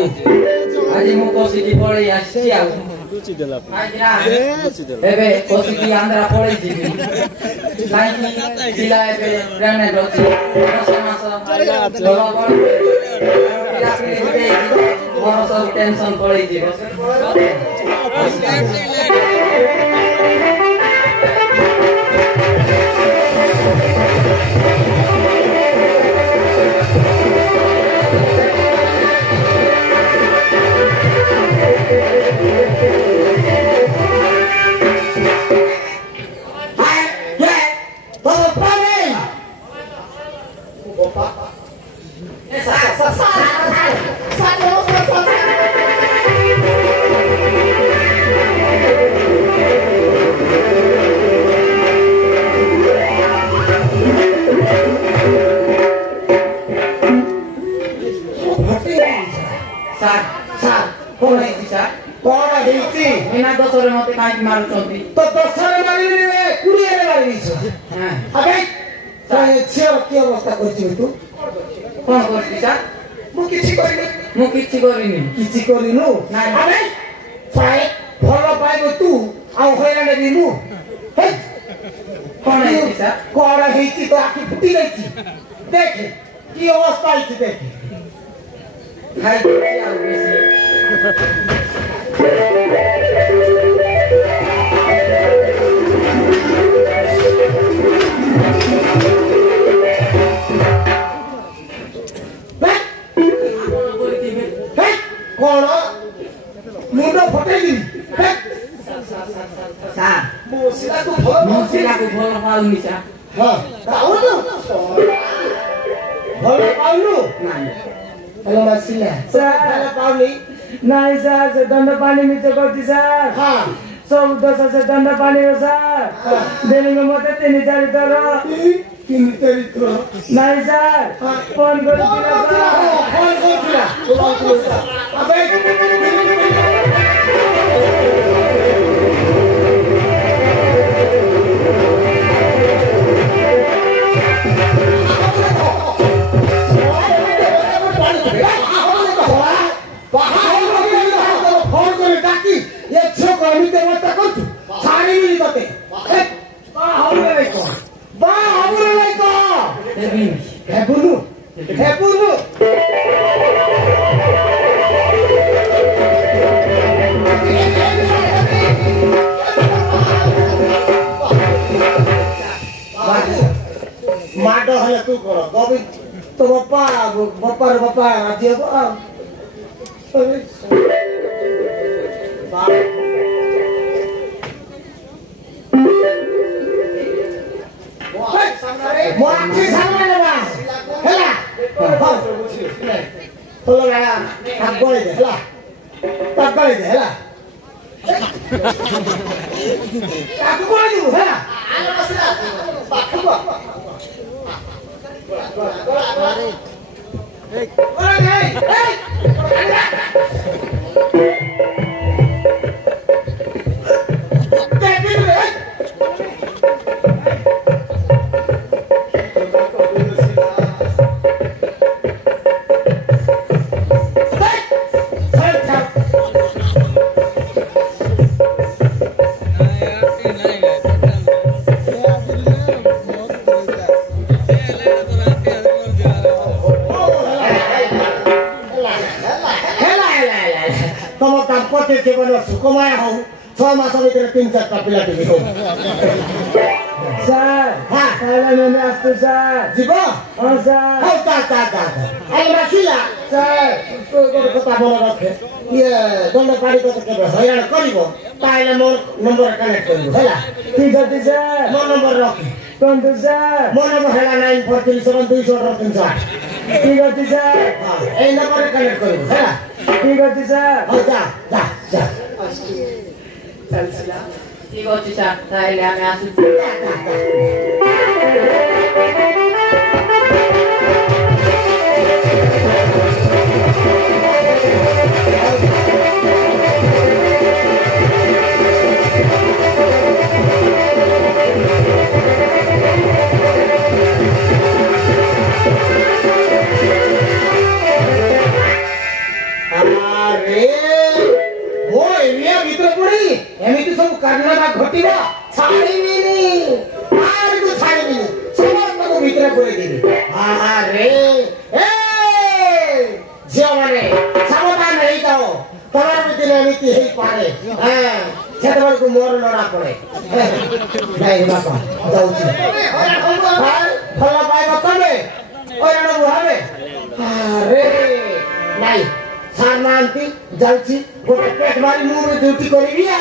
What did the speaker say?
ଆଜି ମୁଁ କଷିକି ପଳେଇ ଆସିଛି ଆଉ ଏବେ କଷିକି ଆନ୍ଧ୍ରା ପଳେଇ ଯିବି କାହିଁକି ପିଲା ଏବେ ପ୍ରେଗନେଣ୍ଟ ଅଛି 10 ମାସ ମୋର ସବୁ ଟେନସନ ପଳେଇ ଯିବ मत कहीं मारुंट तो 10 मारे कुड़ी मारी झील की अवस्था कर तू कौन कर भल पाइब तू आईराण दिनु कौन कौन तो आखि फुटी गई देख की अवस्था देख कौन मुंड फटेगी भल पाऊनी हेलो मसिला भल पाऊनी नहीं सर से दंड पानी नीचे करती सर हाँ सब 10 से दंड पानी हो सर देने को मत 3 चरित्र नहीं सर फोन कर माडो है तू करो गोविंद तो बापा राजी हो जीवन सुखमय हो 6 मास भीतर 3-4 पिला टिभी हो सर हाँ मैंने आस्तु सर जीव हाँ सर हाँ ता अरे मसिला सर तो कथा मन रखे ये दंड पाड़ी को के हयराण करिवो ताइले मोर नंबर कनेक्ट करिवो हैला ठीक है सर मोर नंबर रखे कोन सर मोर नंबर हैला 943728 ठीक है सर हां ए नंबर कनेक्ट करिवो हैला ठीक है सर हाँ जा चल ठीक है सर ताइले हमें आसु सब करना घटिबा छाड़ीबिनी आर को छाड़ीबिनी समस्त को भीतर पुरे देबी अरे ए झियो माने सावधान रही जाओ तमार भितर नीति हेई पारे हां सेतबर को मोर लड़ा पड़े नहीं बापा जाउची भला पाइबा तबे ओरण बुहाबे अरे नहीं सारनांती जाउची गोटे पेट मारी मुंह में ड्यूटी करिबी आ